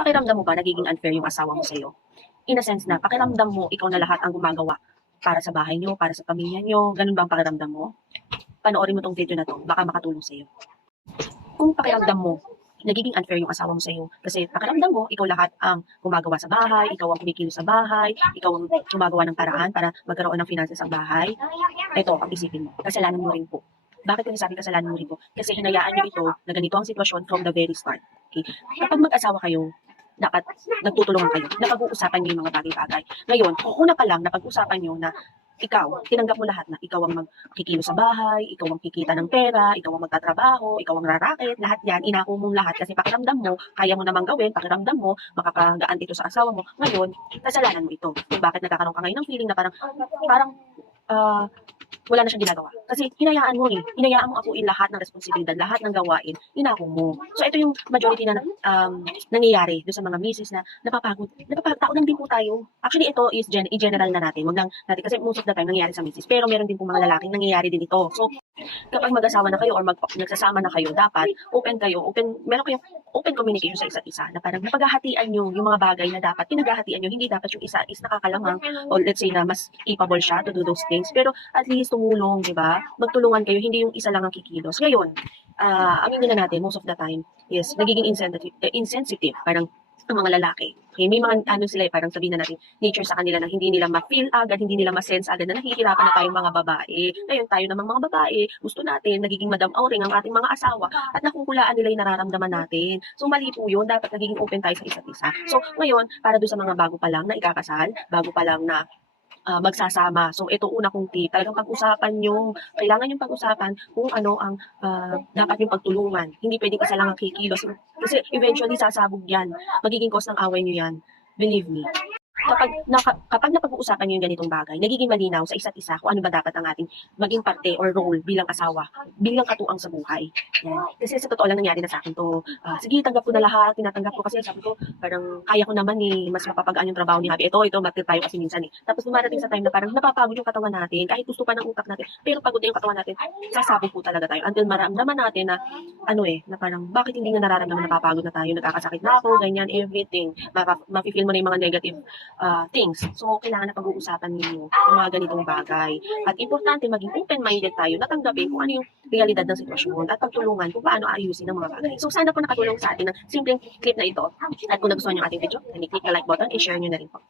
Pakiramdam mo ba nagiging unfair yung asawa mo sa'yo? In a sense na pakiramdam mo ikaw na lahat ang gumagawa para sa bahay niyo, para sa pamilya niyo, ganun ba ang pakiramdam mo? Panoorin mo 'tong video na 'to, baka makatulong sa'yo. Kung pakiramdam mo nagiging unfair yung asawa mo sa'yo kasi pakiramdam mo ikaw lahat ang gumagawa sa bahay, ikaw ang kumikilos sa bahay, ikaw ang gumagawa ng paraan para magkaroon ng finances ang bahay, eto ang isipin mo, kasalanan mo rin po. Bakit ko nasabing kasalanan mo rin po? Kasi hinayaan niyo ito na ganito ang sitwasyon from the very start. Okay? Kapag mag-asawa kayo, dapat nagtutulungan kayo, napag-uusapan niyo yung mga bagay-bagay. Ngayon, kung una pa lang napag-usapan niyo na ikaw, tinanggap mo lahat na ikaw ang magkikilos sa bahay, ikaw ang kikita ng pera, ikaw ang magtatrabaho, ikaw ang rarakit, lahat yan, inako mong lahat kasi pakiramdam mo, kaya mo namang gawin, pakiramdam mo, makakagaan ito sa asawa mo. Ngayon, kasalanan mo ito. Kung bakit nagkakaroon ka ngayon ng feeling na parang ah, wala na siyang ginagawa. Kasi hinayaan mo hinayaan mo akuin lahat ng responsibilidad, lahat ng gawain, inako mo. So ito yung majority na nangyayari doon sa mga misis na napapagod. Tao lang din po tayo. Actually ito is i-general na natin. Wag lang natin kasi most of the time nangyayari sa misis. Pero meron din po mga lalaking nangyayari din ito. So kapag mag-asawa na kayo or nagsasama na kayo, dapat meron kayong open communication sa isa't isa na parang napaghahatian nyo yung mga bagay na dapat pinaghahatian nyo. Hindi dapat yung isa is nakakalamang or let's say na mas capable siya to do those things. Pero at least tumulong, di ba? Magtulungan kayo, hindi yung isa lang ang kikilos. Ngayon, aminin na natin, most of the time, yes, nagiging insensitive, parang ang mga lalaki. Okay, may mga sila parang sabihin na natin, nature sa kanila na hindi nila ma-feel agad, hindi nila ma-sense agad na nahihirapan na tayong mga babae. Ngayon tayo namang mga babae, gusto natin, nagiging madam ouring ang ating mga asawa at nakukulaan nila yung nararamdaman natin. So mali po yun, dapat nagiging open tayo sa isa't isa. So ngayon, para doon sa mga bago pa lang na ikakasal, bago pa lang na magsasama. So ito una kong tip, talagang pag-usapan nyo, kailangan yung pag-usapan kung ano ang dapat yung pagtulungan. Hindi pwedeng isa lang ang kikilos. Kasi eventually sasabog yan. Magiging cause ng away nyo yan. Believe me. Kapag napag-uusapan niyo yung ganitong bagay, nagiging malinaw sa isa't isa kung ano ba dapat ang ating maging parte or role bilang asawa, bilang katuang sa buhay. Yan. Kasi sa totoo lang nangyari na sa akin to. Sige, tanggap ko na lahat, tinatanggap ko kasi sabi ko, parang kaya ko naman mas mapapagaan yung trabaho ni Habi. Ito, matir tayo kasi minsan Tapos dumarating sa time na parang napapagod yung katawan natin, kahit gusto pa ng utak natin, pero pagod na yung katawan natin, sasabog po talaga tayo until maramdaman natin na na parang bakit hindi nga nararamdaman napapagod na tayo, nagkakasakit na ako, ganyan, everything. Mafe-feel mo na yung mga negative things. So, kailangan na pag-uusapan ninyo yung mga ganitong bagay. At importante, maging open-minded tayo na tanggapin kung ano yung realidad ng sitwasyon at pagtulungan kung paano ayusin ang mga bagay. So, sana po nakatulong sa atin ng simpleng clip na ito. At kung nagustuhan yung ating video, click na like button, i-share nyo na rin po.